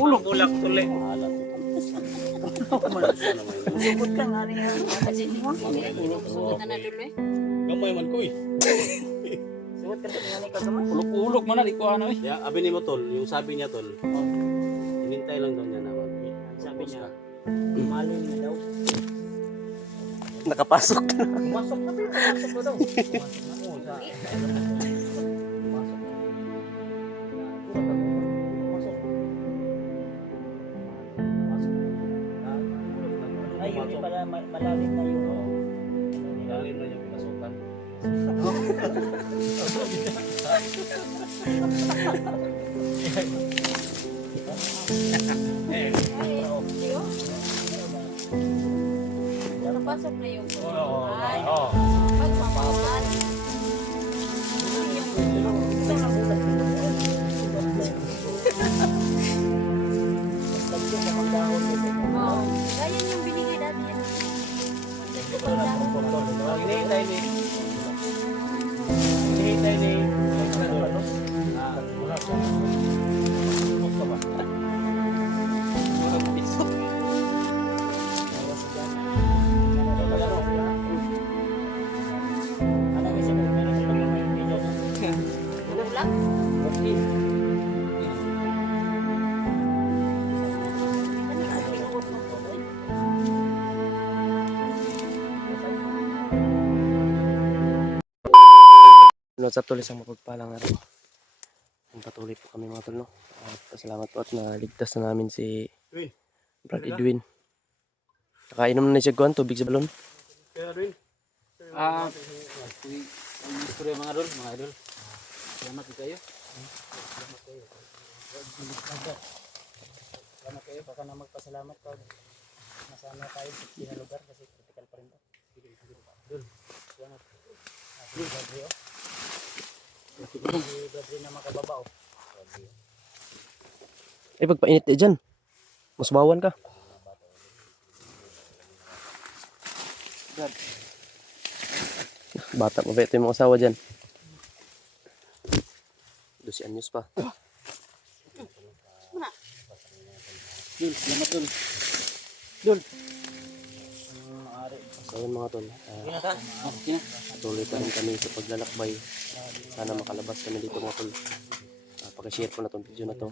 Ulog bulak tuli. Sugod ka nga rin yan. Kasi mo. Sugot na dulo eh. Gamay man ko eh. Sugod ka rin nga ka gamay. Ulog man na di ko ano eh. Ya, abi ni mo tol, yung sabi niya tol. Hinintay lang daw niya na Sabi niya, maling na daw. Nakapasok na. Pumasok na ba? Pumasok na daw. Oo, sa... Pumasok na. Pumasok. Pumasok na. Ay, yun yung pala malalim na yun. Ilalim na yung pinasukan. Napasok na yung Oo. ay, Oo. pagmamahal. Oh, ganyan yung binigay dati yan. Hinihintay ni. Hinihintay ni. Ulak. Sa tuloy sa mapagpalang araw. Patuloy po kami mga tol, no? At pasalamat po at naligtas na namin si Brad Edwin. Nakainom na siya kuwan, tubig sa balon. Ah, yung istorya mga idol. Salamat din kayo. Salamat kayo, baka na magpasalamat pag nasama tayo sa pinalugar kasi critical pa rin to. Salamat. Si Bradley, oh. Si Bradley na makababa, oh. Eh, pagpainit eh dyan. Mas bawan ka. Bata pa ba ito yung mga asawa dyan? 12 anyos pa. Dul, salamat dul. Dul. So yun mga tol, Okay na. tuloy pa rin kami sa paglalakbay. Sana makalabas kami dito mga tol. Pakishare po na itong video na to.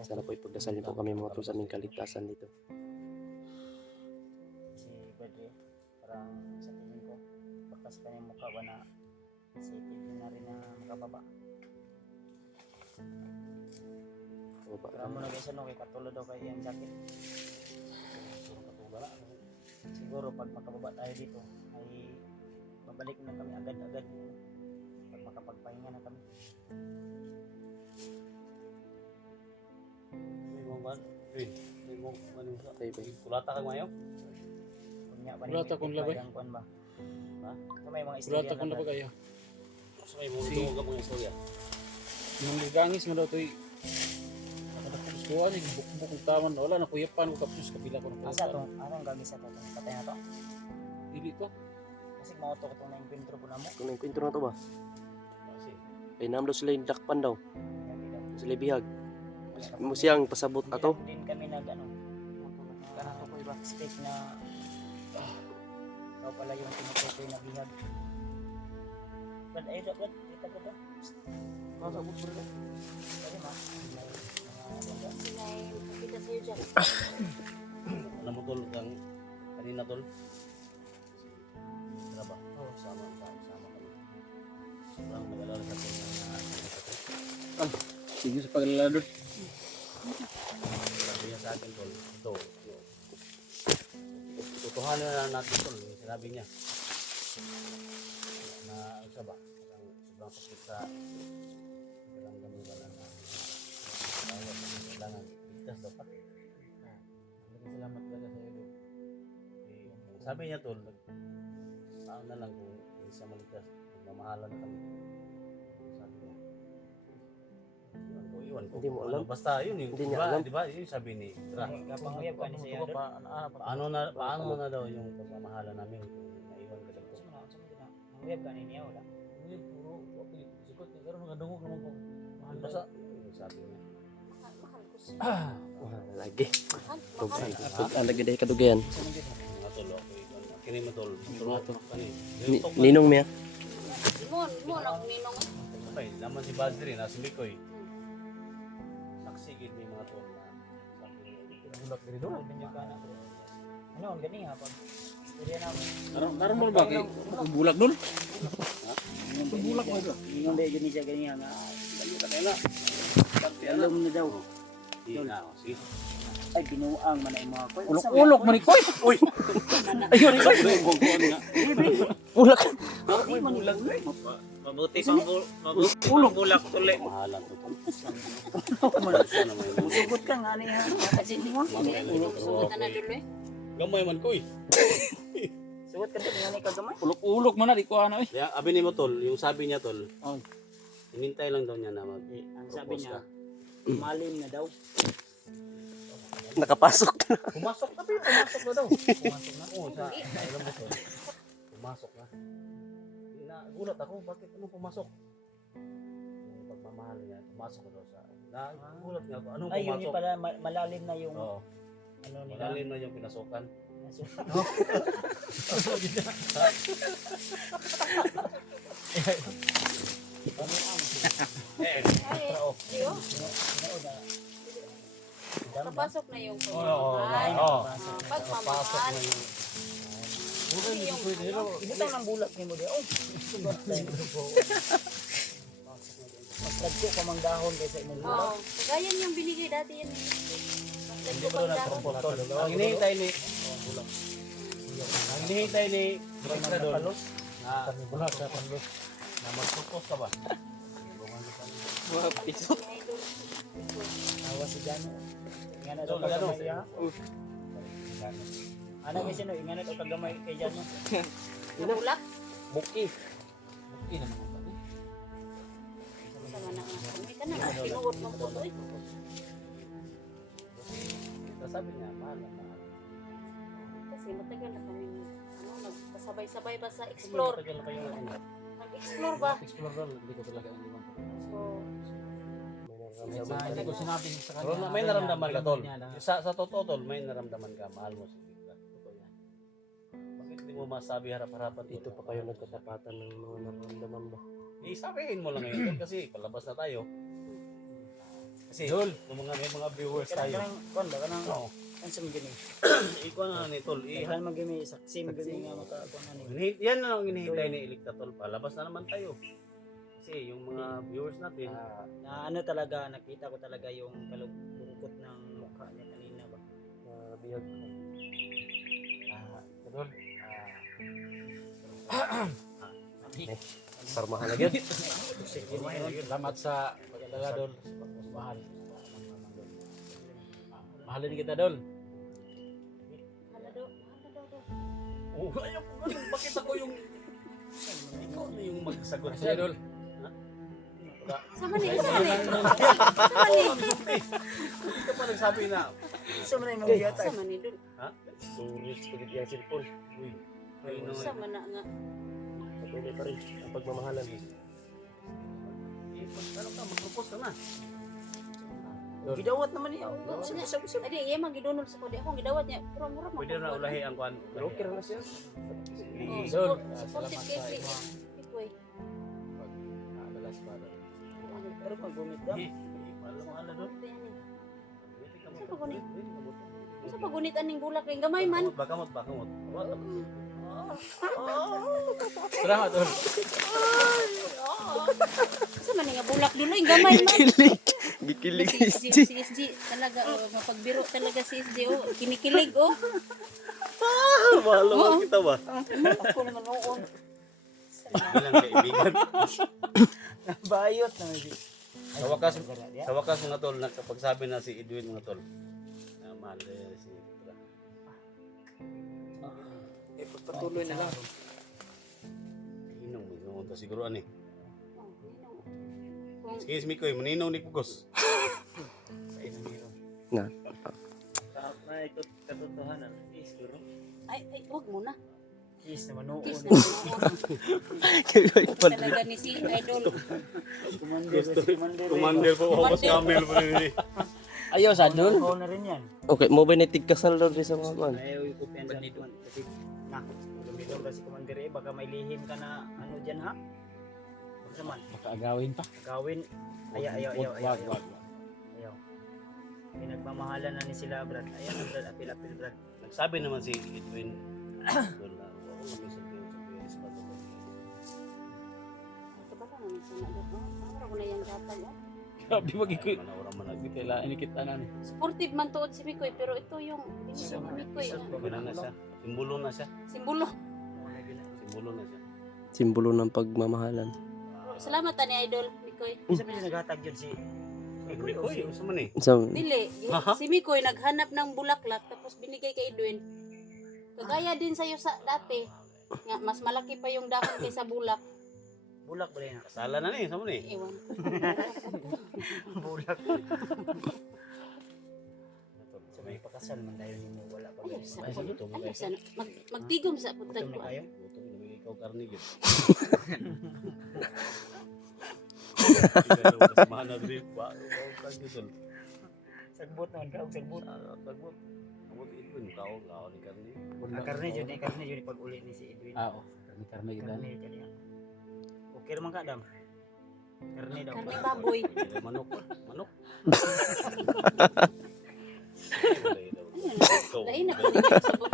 Sana po ipagdasalin po kami mga tol sa aming kaligtasan dito. Si Bradley, parang sa tingin ko, baka sa kanyang mukha ba na si Kevin na rin na makababa. Kaya mo na guys, ano, kay katulad daw kay yung jacket. Siguro pag makababa tayo dito, ay babalik na kami agad-agad pag makapagpahinga na kami. Kulata ka ngayon? Kunya ba Kulata kung labay? Ang kuwan ba? Ha? So may mga Kulata istorya kung na na ba kayo? So may mga ka mga istorya. Nung ligangis mo daw ito'y nakadapos eh, bukbuk ng taman. Wala na kuyapan ko kapsus kabila ko ng Asa to? Anong gagawin sa to? Patay na to? Dili to. Kasi mauto ko itong na-encuentro po na mo. Kung nagkwento na ito ba? Kasi Ay naam daw sila yung dakpan daw. Hindi daw. Sila bihag. Mo siyang pasabot Hindi ato. lang din kami nag ano. Speak na ikaw pala yung tinutukoy na bihag. Brad, ay Brad, kita ko ba? Masabot po rin. Pwede ma? Sila yung nakita sa'yo dyan. alam mo tol kang kanina tol. Tara ba? Oo. Sama kami. Sobrang nag-alala sa tol na Sige sa paglalala dul. sabi niya sa akin tol. Ito. Tutuhanan na natin tol. Yung sinabi niya. Na isa ba? Sobrang sakit sa kailangan kami wala na. Kailangan ligtas daw pati. Salamat talaga sa iyo dul. Sabi niya tol, paano na lang kung hindi siya maligtas, magmamahalan na kami. Sabi niya. Iwan ko. Hindi mo alam? Basta yun yung, Hindi niya alam? Di ba? Yun yung sabi ni Tra. Kapanguyab ka ni siya doon. Paano na daw yung pagmamahalan namin kung naiwan ka dito? Manguyab ka ni niya wala. Basta, sabi niya. Mahal ko Lagi. Mahal. Tugan lagi dahil kadugayan. Mga tol, okay. Kini mo tol. Kani. Ninong niya. Mo na ninong. Okay, naman si Badri na si Mikoy. Saksi gid ni mga tol na sabi niya. Bulak diri doon. Binyo ka na. Ano, ang gani ha pag istorya namin. Normal ba kay bulak dul? Bulak mo ito. Ingon dahil gani siya gani nga. Dali ta kay na. Alam na daw. Di na, sige. Ay, binuang man ay mga koy. Ulok-ulok man ikoy. Uy. Ayun ikaw. Ulak. Mabuti pang Ulok. bulak tuli. Mahalan to tol. Sugot ka nga niya. Kasi di mo. Sugot na dulo eh. Gamay man koy. Sugot ka din nga ni kagamay. Ulok-ulok man na di ko ana eh. Kaya abi ni mo tol, yung sabi niya tol. Oh. Hinintay lang daw niya na mag Ang sabi niya, malim na daw. Nakapasok na. pumasok na daw. Pumasok na. Oo, sa alam mo tol. Pumasok na. Nagulat ako, bakit anong pumasok? Yung pagmamahal niya, pumasok na daw sa... Nagulat nga ako, anong Ay, yun pumasok? yung pala, malalim na yung Oo, ano nila. malalim na yung pinasukan. Ay, Dio. Napasok na yung pagmamahal. Pagmamahal. Ibutang ng bulak ni mo di. Oh, mas lagko ka mang dahon kaysa imong bulak. Oo. Kagayan yung binigay dati yan eh. Mas ko pang dahon. Ang hinihintay ni... Ang hinihintay ni... Palos. Na bulak sa panlos. Na magpupos ka ba? Tawa si Gano. Ingana daw Tol, Gano. kagamay ha. Ano kasi no, ingana daw kagamay kay Gano. Bulak. Buki. Buki naman ako. Sama na nga. Kami ka na. Pinuot ng puto eh. Sabi niya, mahal na mahal. Kasi matagal na kami nagpasabay-sabay ba sa explore. Tagal na kayo Nag-explore ba? Explore dul, hindi ko talaga ang iwan. So, Hindi ko sinabi sa kanya. Pero may naramdaman ka, tol. Niya na- Sa totoo, tol, may naramdaman ka. Mahal mo si Bigla. Totoo yan. Bakit hindi mo masabi harap-harapan? tol? Dito pa kayo nagkatapatan ng mga nararamdaman ba? Sabihin mo lang ngayon, tol, kasi palabas na tayo. Kasi, Tol, may mga viewers tayo. Kon ba kanang Oo. ang sa gini. Ikaw na ni Tol. Kan magimi saksi magimi nga maka kon ani. Yan na lang hinihintay ni Ilikta, Tol. Palabas na naman tayo. Kasi yung mga viewers natin, Na ano talaga nakita ko talaga yung kalungkot ng mukha niya kanina ba. Bihag. Dul. Sarmahan na yun. Salamat sa pag-alala dul. Mahal. Mahalin kita dul. hala daw. Hala daw daw. oh, ayaw ko ganun. Bakit ako yung... Ikaw na yung magsagot Kasi dul. Sama ni. Sama ni. Hindi ka pa nagsabi na. Sa man imong giyata. Sama ni dul. Storage ko dito yung cellphone. Uy, ayun na nga. Sama na nga. Patuloy pa rin ang pagmamahalan. Ano ka, mag-propose ka na. Gidawat naman niya. Adi, iya magidunol sa kodi. Ako gidawat niya. Pero mura Pwede na ulahi ang kwan. Okay na siya. Dul. Supportive kay si Ikoy. Adalas para. Pero magumit daw. Mahal doon. Sa pagunit. Sa pagunit aning bulak kay gamay man. Bakamot. Salamat dul. Sa man nga bulak dulo yung gamay man. Gikilig. Gikilig. Si SG talaga mapagbiro talaga si SG oh. Kinikilig oh. Mahal mo kita ba? Ako naman noon. Bilang kaibigan. Bayot na si. Sa wakas mga tol, nakapagsabi na si Edwin mga tol. Na mahal si Edwin. Patuloy na lang. Minong to siguro ani. Kung Excuse me ko, maninong ni Pugos. Na. May katotohanan. Siguro. ay wag mo na. Kiss naman noon. Kiss na. Talaga ni si Idol. Commander. Commander po, Commander. Camel po rin. Ayaw sa doon. Oo na rin yan. Okay, mo ba nitig kasal daw sa mga man? Ayaw yung kumpiyansa naman. Kasi, na, lumilong na si Commander eh. Baka may lihim ka na ano dyan ha? Huwag naman. Baka agawin pa. Gawin. Ayaw. Wag. Ayaw. Pinagmamahalan na ni sila, Brad. Ayaw na, Brad. Apil, Brad. Nagsabi naman si Edwin, doon na, wala naman sa Pilipinas pa doon. Ito ba lang ang sana doon? Mara ko na yan gatag. Grabe magikoy. Manawara man Hindi kailangan inikita na ni. Sportive man tuod si Mikoy, pero ito yung binisyo ni Mikoy. Gano'n na siya. Simbolo na siya. Simbolo. Simbolo na siya. Simbolo ng pagmamahalan. Salamat ni Idol, Mikoy. Isa pa siya naghatag yun si... Koy, gusto man eh. So, Dili, si Mikoy naghanap ng bulaklak tapos binigay kay Edwin. Kagaya din sa'yo sa dati. Nga, mas malaki pa yung dahon kaysa bulak. Bulak ba na? Kasala na eh, sama na eh. Ewan. Bulak. Sa may pakasal man tayo nimo wala pa. Ayaw sa Ay, ako. gutom Ayaw kayo. sa magtigom sa putan Gutom ko. na kayo? Gutom na ikaw karni yun. Kasamahan na rin pa. Sagbot naman ka, sagbot. Tagbot. Tagbot Edwin, kao ni karni. Karne yun pag uli ni si Edwin. Ah, oh. Karne kita. Karne yun yan. Okay naman ka, Dam. Karne daw. Karne baboy. Manok. Manok. Lain na po din yung sabot.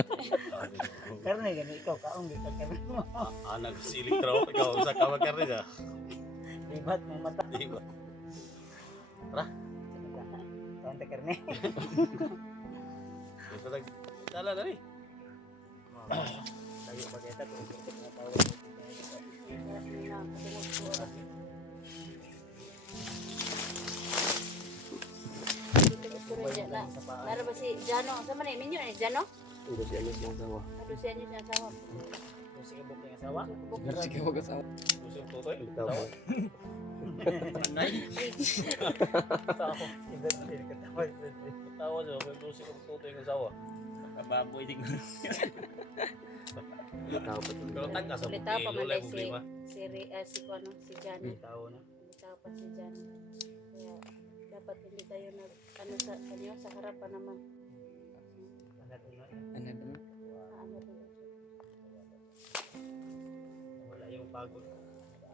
Karne, gano'n ikaw, kaong ka karne mo. Nagsilik traw. Ikaw sa kawa karni ka. Libat mo mata. Diba? Kaon ta karne. Ito nag... Dala na rin. Tayo pa kita to. Nara ba si Jano? Sa man minyo ni Jano? ito si Anis yung tawa. Ano siya niya siya sawa? Sige buk yung asawa. Sige, mag-asawa. Gusto yung tutoy. Tawa. Ako. Iba din katawa. Tawa siya. May gusto yung tutoy ng sawa. Kababoy din. Tawa pa ito. Pero tagka sa Ulitaw pa man wala dahil yung si problema. si ano si Jano. Tao na. Ulitaw pa si Jano. Kaya dapat hindi tayo nag ano sa kanyo sa harapan naman. Anak ina. Ano din? Nawala yung pagod ko.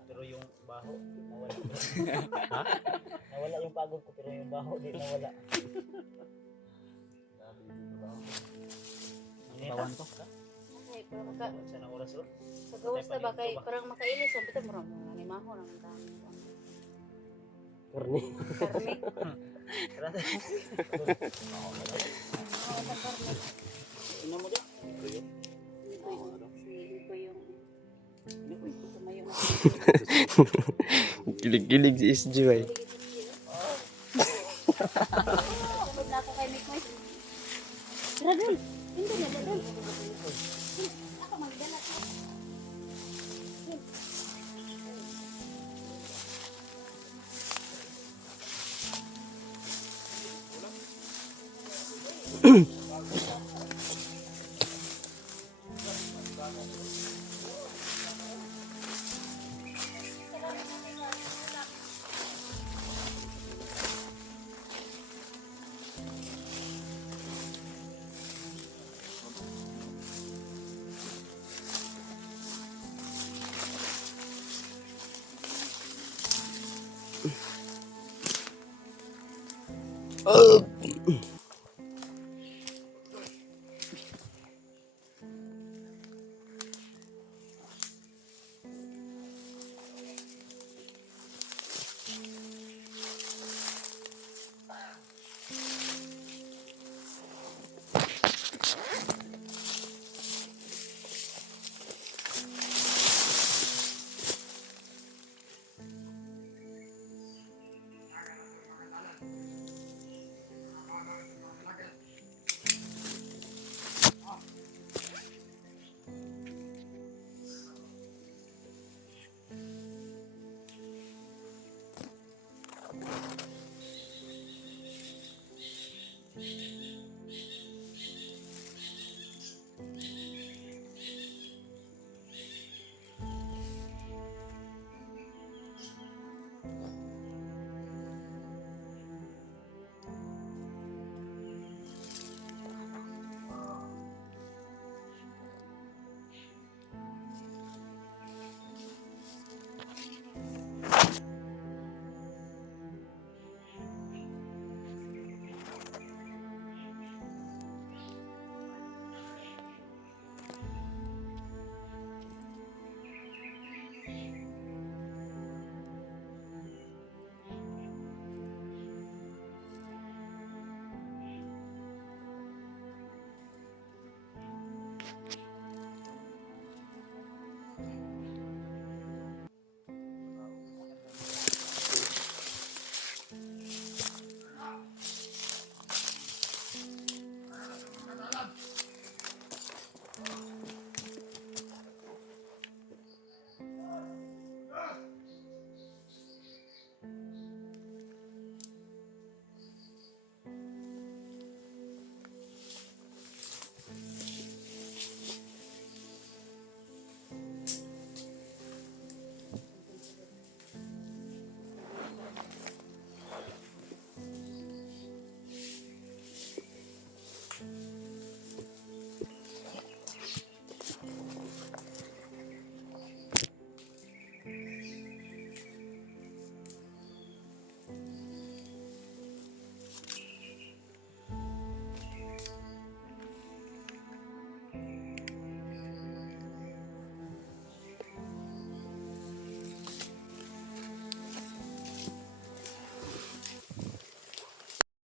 Pero yung baho, nawala. Ha? Nawala yung pagod ko, pero yung baho, di nawala. Tawan to. Okay, pero maka Sa na oras ro. pagawas na ba kay parang makailis ang pita mo mga limaho nang dami. Karni. Karne. Karate. Ina mo dia. Kilig-kilig si SG bay. Sunod na ako kay Mikoy. Radul, hindi na Radul. Ako magdala ko.